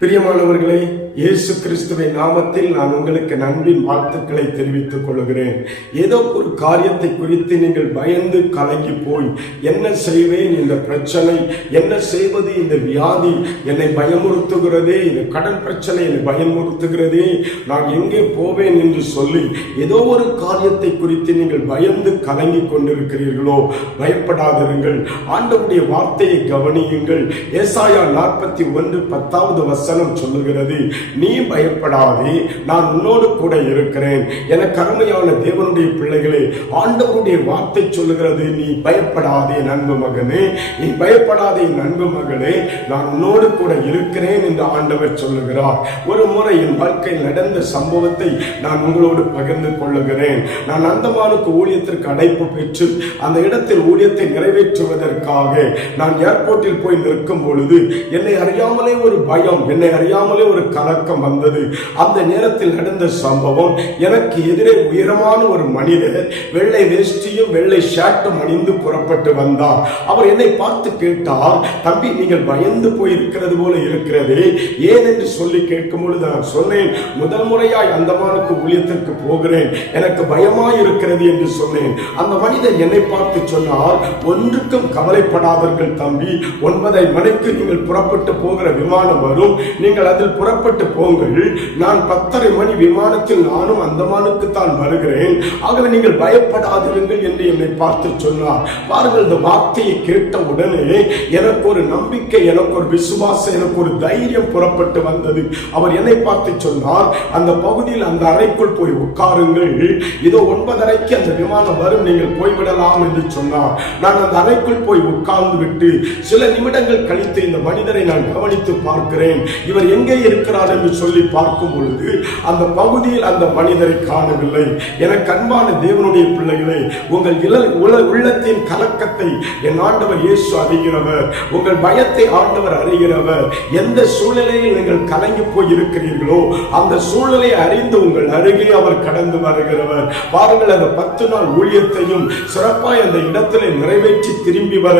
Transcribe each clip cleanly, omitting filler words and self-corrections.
பிரியமானவர்களே, இயேசு கிறிஸ்துவின் நாமத்தில் நான் உங்களுக்கு நன்பின் வாழ்த்துக்களை தெரிவித்துக் கொள்கிறேன். ஏதோ ஒரு காரியத்தை குறித்து நீங்கள் பயந்து கலங்கி போய் என்ன செய்வேன், இந்த பிரச்சனை என்ன செய்வது, இந்த வியாதி என்னை பயமுறுத்துகிறதே, இந்த கடன் பிரச்சனை என்னை பயமுறுத்துகிறதே, நான் எங்கே போவேன் என்று சொல்லி ஏதோ ஒரு காரியத்தை குறித்து நீங்கள் பயந்து கலங்கி கொண்டிருக்கிறீர்களோ, பயப்படாதிருங்கள். ஆண்டவருடைய வார்த்தையை கவனியுங்கள். ஏசாயா 41:10 வசனம் சொல்லுகிறது, நீ பயப்படாதே, நான் உன்னோடு கூட இருக்கிறேன். என கருமையான தேவனுடைய பிள்ளைகளே, ஆண்டவருடைய வார்த்தை சொல்லுகிறது, நீ பயப்படாதே நண்பு மகனே, நீ பயப்படாதே நண்பு மகளே, நான் உன்னோடு கூட இருக்கிறேன் என்று ஆண்டவர் சொல்லுகிறார். ஒரு முறை என் வாழ்க்கையில் நடந்த சம்பவத்தை நான் உங்களோடு பகிர்ந்து கொள்ளுகிறேன். நான் அந்தமானுக்கு ஊழியத்திற்கு அழைப்பு பெற்று அந்த இடத்தில் ஊழியத்தை நிறைவேற்றுவதற்காக நான் ஏர்போர்ட்டில் போய் நிற்கும் பொழுது என்னை அறியாமலே ஒரு பயம், என்னை அறியாமலே ஒரு கலக்கம் வந்தது. அந்த நேரத்தில் நடந்த சம்பவம், எனக்கு எதிரே உயரமான ஒரு மனிதர் வெள்ளை வேஷ்டியும் வெள்ளை ஷர்ட்டும் அணிந்து புறப்பட்டு வந்தார். அவர் என்னை பார்த்து கேட்டார், தம்பி நீங்கள் பயந்து போய் இருக்கிறது போல இருக்கிறதே, ஏன் என்று சொல்லி கேட்கும் பொழுது நான் சொன்னேன், முதல் முறையாய் அந்தமானுக்கு ஊழியத்திற்கு போகிறேன், எனக்கு பயமாய் இருக்கிறது என்று சொன்னேன். அந்த மனிதர் என்னை பார்த்து சொன்னார், ஒன்றுக்கும் கவலைப்படாதீர்கள் தம்பி, 9:30 மணிக்கு நீங்கள் புறப்பட்டு போகிற விமானம் வரும், நீங்கள் அதில் புறப்பட்டு போங்கள். நான் 10:30 மணி விமானத்தில் நானும் அந்தமானுக்கு தான் வருகிறேன், ஆகவே நீங்கள் பயப்படாதிருங்கள் என்று என்னை பார்த்து சொன்னார். பாருங்கள், இந்த வார்த்தையை கேட்ட உடனே எனக்கு ஒரு நம்பிக்கை, எனக்கு ஒரு விசுவாசம், எனக்கு ஒரு தைரியம் புறப்பட்டு வந்தது. அவர் என்னை பார்த்து சொன்னார், அந்த பகுதியில் அந்த அறைக்குள் போய் உட்காருங்கள், இதோ 9:30 அந்த விமானம் வரும், நீங்கள் போய்விடலாம் என்று சொன்னார். நான் அந்த அறைக்குள் போய் உட்கார்ந்து விட்டு சில நிமிடங்கள் கழித்து இந்த மனிதரை நான் கவனித்து பார்க்கிறேன். இவர் எங்கே இருக்கிறார் என்று சொல்லி பார்க்கும் பொழுது அந்த பகுதியில் அந்த மனிதரை காணவில்லை. எனக்கு அன்பான தேவனுடைய பிள்ளைகளே, உங்கள் உள்ளத்தின் கலக்கத்தை என் ஆண்டவர் இயேசு அறிகிறவர். உங்கள் பயத்தை ஆண்டவர் அறிகிறவர். எந்த சூழ்நிலையில் நீங்கள் கலங்கி போய் இருக்கிறீர்களோ அந்த சூழ்நிலையை அறிந்து உங்கள் அருகே அவர் கடந்து வருகிறவர். பாருங்கள், அந்த 10 நாள் ஊழியத்தையும் சிறப்பாய் அந்த இடத்திலே நிறைவேற்றி திரும்பி வர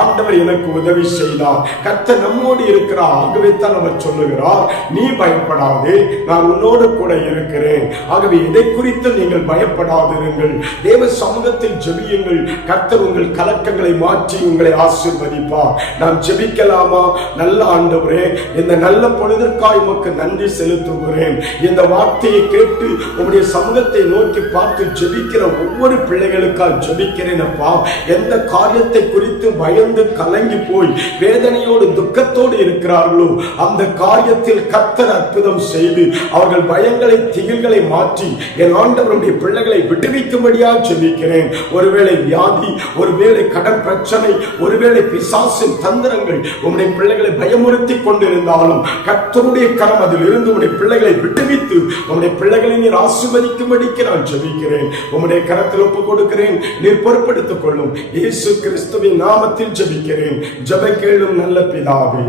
ஆண்டவர் எனக்கு உதவி செய்தார். கர்த்தர் நம்மோடு இருக்கிறார். ஆகவே தான் அவர் சொல்லுகிறார், நீ பயப்படாதே, நான் உன்னோடு கூட இருக்கிறேன். ஆகவே இதை குறித்து நீங்கள் பயப்படாதிருங்கள். தேவ சமூகத்தில் ஜெபியுங்கள். கர்த்தர் உங்கள் கலக்கங்களை மாற்றி உங்களை ஆசீர்வதிப்பார். நாம் ஜெபிக்கலாமா? நல்ல ஆண்டவரே, இந்த நல்ல பொழுதிற்காய் உமக்கு நன்றி செலுத்துகிறேன். இந்த வார்த்தையை கேட்டு உங்களுடைய சமூகத்தை நோக்கி பார்த்து ஜெபிக்கிற ஒவ்வொரு பிள்ளைகளுக்காக ஜெபிக்கிறேன் அப்பா. எந்த காரியத்தை குறித்து பயந்து கலங்கி போய் வேதனையோடு துக்கத்தோடு இருக்கிறார்களோ அந்த காரியத்தில் கர்த்தர் அற்புதம் செய்து அவர்கள் பயங்களை திகில்களை மாற்றி என் ஆண்டவருடைய பிள்ளைகளை விடுவிக்கும்படியாக ஜெபிக்கிறேன். ஒருவேளை வியாதி, ஒருவேளை கடன் பிரச்சனை, ஒருவேளை பிசாசின் தந்திரங்கள் உம்முடைய பிள்ளைகளை பயமுறுத்தி கொண்டிருந்தாலும் கர்த்தருடைய கரம் அதில் இருந்து உம்முடைய பிள்ளைகளை விடுவித்து உம்முடைய பிள்ளைகளை நீர் ஆசீர்வதிக்கும்படிக்கு நான் ஜெபிக்கிறேன். உம்முடைய கரத்தில் ஒப்புக் கொடுக்கிறேன். நீர் பொறுப்படுத்திக் கொள்ளும். இயேசு கிறிஸ்துவின் நாமத்தில் ஜெபிக்கிறேன். ஜெபம் கேளும் நல்ல பிதாவே.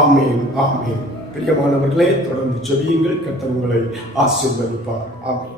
ஆமீன், ஆமீன். பிரியமானவர்களே, தொடர்ந்து ஜெபியுங்கள். கர்த்தர் உங்களை ஆசீர்வதிப்பார். ஆமென்.